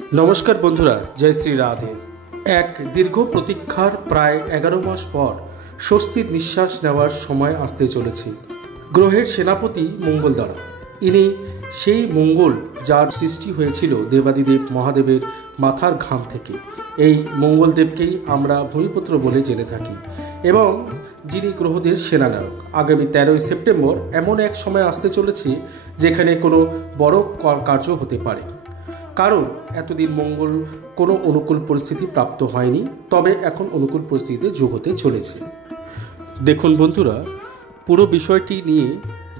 নমস্কার বন্ধুরা, জয় শ্রী রাধে। এক দীর্ঘ প্রতীক্ষার প্রায় 11 মাস পর স্বস্তির নিঃশ্বাস নেওয়ার সময় আসতে চলেছে গ্রহের সেনাপতি মঙ্গল দ্বারা। ইনি সেই মঙ্গল যার সৃষ্টি হয়েছিল দেবাদিদেব মহাদেবের মাথার ঘাম থেকে। এই মঙ্গলদেবকেই আমরা ভূমিপুত্র বলে জেনে থাকি এবং যিনি গ্রহদের সেনানায়ক। আগামী 13ই সেপ্টেম্বর এমন এক সময় আসতে চলেছে যেখানে কোনো বড় কার্য হতে পারে, কারণ এতদিন মঙ্গল কোনো অনুকূল পরিস্থিতি প্রাপ্ত হয়নি, তবে এখন অনুকূল পরিস্থিতিতে যোগ হতে চলেছে। দেখুন বন্ধুরা, পুরো বিষয়টি নিয়ে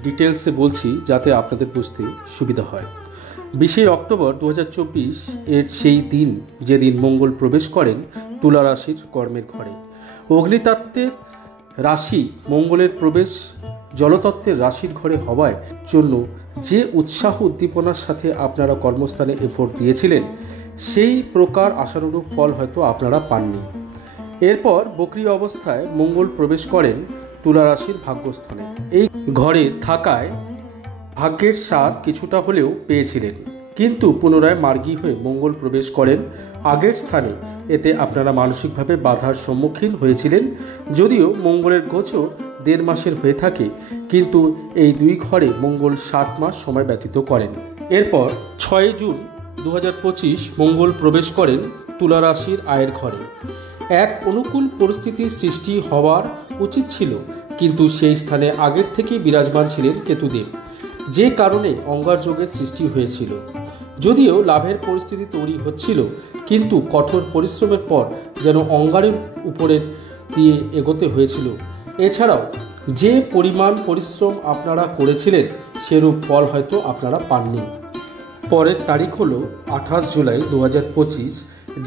ডিটেলসে বলছি যাতে আপনাদের বুঝতে সুবিধা হয়। 20 অক্টোবর 2024 এর সেই দিন যেদিন মঙ্গল প্রবেশ করেন তুলা রাশির কর্মের ঘরে। অগ্নিতত্ত্বের রাশি মঙ্গলের প্রবেশ জলতত্ত্বের রাশির ঘরে হওয়ার জন্য যে উৎসাহ উদ্দীপনার সাথে আপনারা কর্মস্থানে এফোর্ট দিয়েছিলেন, সেই প্রকার আশানুরূপ ফল হয়তো আপনারা পাননি। এরপর বক্রী অবস্থায় মঙ্গল প্রবেশ করেন তুলা রাশির ভাগ্যস্থানে। এই ঘরে থাকায় ভাগ্যের স্বাদ কিছুটা হলেও পেয়েছিলেন, কিন্তু পুনরায় মার্গী হয়ে মঙ্গল প্রবেশ করেন আগের স্থানে। এতে আপনারা মানসিকভাবে বাধার সম্মুখীন হয়েছিলেন। যদিও মঙ্গলের গোচর 1.5 মাসের হয়ে থাকে, কিন্তু এই দুই ঘরে মঙ্গল 7 মাস সময় ব্যতীত করেন। এরপর 6 জুন 2025 মঙ্গল প্রবেশ করেন তুলা রাশির আয়ের ঘরে। এক অনুকূল পরিস্থিতির সৃষ্টি হওয়ার উচিত ছিল, কিন্তু সেই স্থানে আগের থেকে বিরাজমান ছিলেন কেতুদেব, যে কারণে অঙ্গার যোগের সৃষ্টি হয়েছিল। যদিও লাভের পরিস্থিতি তৈরি হচ্ছিল, কিন্তু কঠোর পরিশ্রমের পর যেন অঙ্গারের উপরে দিয়ে এগোতে হয়েছিল। এছাড়াও যে পরিমাণ পরিশ্রম আপনারা করেছিলেন সেরূপ ফল হয়তো আপনারা পাননি। পরের তারিখ হলো 28 জুলাই 2025,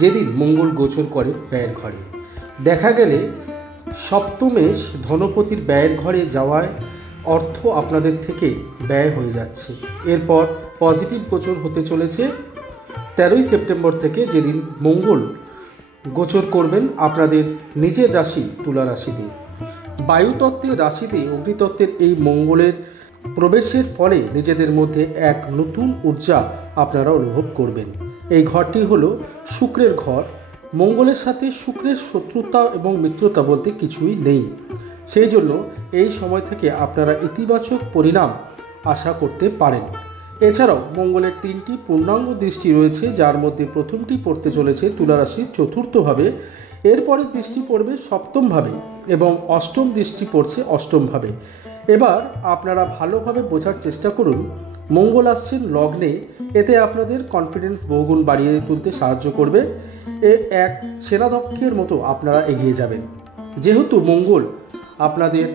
যেদিন মঙ্গল গোচর করে ব্যয়ের ঘরে। দেখা গেলে সপ্তমেশ ধনপতির ব্যয়ের ঘরে যাওয়ায় অর্থ আপনাদের থেকে ব্যয় হয়ে যাচ্ছে। এরপর পজিটিভ গোচর হতে চলেছে 13ই সেপ্টেম্বর থেকে, যেদিন মঙ্গল গোচর করবেন আপনাদের নিজের রাশি তুলা রাশিতে। বায়ুতত্ত্বের রাশিতে অগ্নিতত্ত্বের এই মঙ্গলের প্রবেশের ফলে নিজেদের মধ্যে এক নতুন ঊর্জা আপনারা অনুভব করবেন। এই ঘরটি হলো শুক্রের ঘর। মঙ্গলের সাথে শুক্রের শত্রুতা এবং মিত্রতা বলতে কিছুই নেই। সেই জন্য এই সময় থেকে আপনারা ইতিবাচক পরিণাম আশা করতে পারেন। এছাড়াও মঙ্গলের 3টি পূর্ণাঙ্গ দৃষ্টি রয়েছে, যার মধ্যে প্রথমটি পড়তে চলেছে তুলা রাশির 4র্থভাবে, এরপরে দৃষ্টি পড়বে 7মভাবে এবং 8ম দৃষ্টি পড়ছে 8মভাবে। এবার আপনারা ভালোভাবে বোঝার চেষ্টা করুন। মঙ্গল আসছেন লগ্নে, এতে আপনাদের কনফিডেন্স বহুগুণ বাড়িয়ে তুলতে সাহায্য করবে। এক সেনাধ্যক্ষের মতো আপনারা এগিয়ে যাবেন। যেহেতু মঙ্গল আপনাদের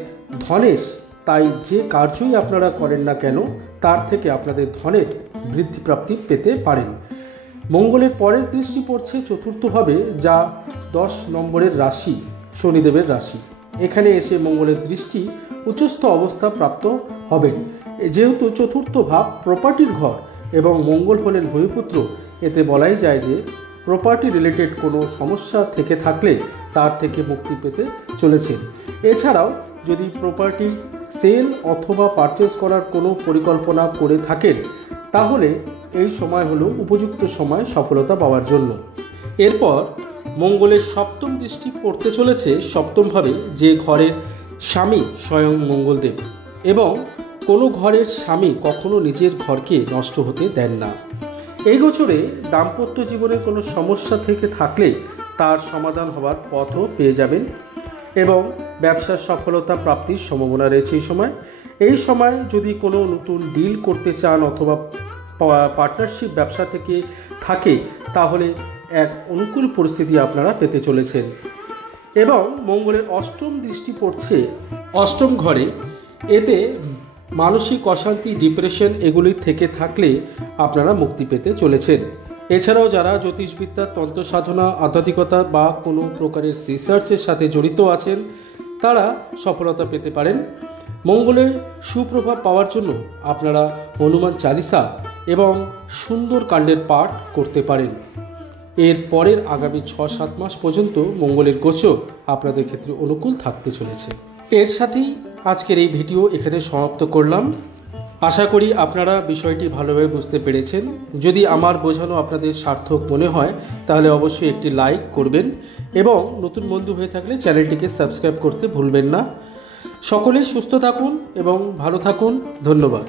ধনেশ, তাই যে কার্যই আপনারা করেন না কেন তার থেকে আপনাদের ধনের বৃদ্ধিপ্রাপ্তি পেতে পারেন। মঙ্গলের পরের দৃষ্টি পড়ছে 4র্থভাবে, যা 10 নম্বরের রাশি শনিদেবের রাশি। এখানে এসে মঙ্গলের দৃষ্টি উচ্চস্থ অবস্থা প্রাপ্ত হবেন। যেহেতু 4র্থ ভাব প্রপার্টির ঘর এবং মঙ্গল হলেন ভূমিপুত্র, এতে বলাই যায় যে প্রপার্টি রিলেটেড কোনো সমস্যা থেকে থাকলে তার থেকে মুক্তি পেতে চলেছেন। এছাড়াও যদি প্রপার্টি সেল অথবা পারচেস করার কোনো পরিকল্পনা করে থাকেন, তাহলে এই সময় হলো উপযুক্ত সময় সফলতা পাওয়ার জন্য। এরপর মঙ্গলের 7ম দৃষ্টি পড়তে চলেছে 7মভাবে, যে ঘরের স্বামী স্বয়ং মঙ্গলদেব, এবং কোনো ঘরের স্বামী কখনো নিজের ঘরকে নষ্ট হতে দেন না। এই গোচরে দাম্পত্য জীবনে কোনো সমস্যা থেকে থাকলে তার সমাধান হওয়ার পথও পেয়ে যাবেন এবং ব্যবসার সফলতা প্রাপ্তির সম্ভাবনা রয়েছে এই সময় যদি কোনো নতুন ডিল করতে চান অথবা পার্টনারশিপ ব্যবসা থেকে থাকে, তাহলে এক অনুকূল পরিস্থিতি আপনারা পেতে চলেছেন। এবং মঙ্গলের 8ম দৃষ্টি পড়ছে 8ম ঘরে, এতে মানসিক অশান্তি, ডিপ্রেশন এগুলি থেকে থাকলে আপনারা মুক্তি পেতে চলেছেন। এছাড়াও যারা জ্যোতিষবিদ্যা, তন্ত্র সাধনা, আধ্যাত্মিকতা বা কোনো প্রকারের রিসার্চের সাথে জড়িত আছেন, তারা সফলতা পেতে পারেন। মঙ্গলের সুপ্রভাব পাওয়ার জন্য আপনারা হনুমান চালিসা এবং সুন্দর কাণ্ডের পাঠ করতে পারেন। এর পরের আগামী 6-7 মাস পর্যন্ত মঙ্গলের গোচর আপনাদের ক্ষেত্রে অনুকূল থাকতে চলেছে। এর সাথেই আজকের এই ভিডিও এখানে সমাপ্ত করলাম। আশা করি আপনারা বিষয়টি ভালোভাবে বুঝতে পেরেছেন। যদি আমার বোঝানো আপনাদের সার্থক মনে হয় তাহলে অবশ্যই একটি লাইক করবেন এবং নতুন বন্ধু হয়ে থাকলে চ্যানেলটিকে সাবস্ক্রাইব করতে ভুলবেন না। সকলেই সুস্থ থাকুন এবং ভালো থাকুন। ধন্যবাদ।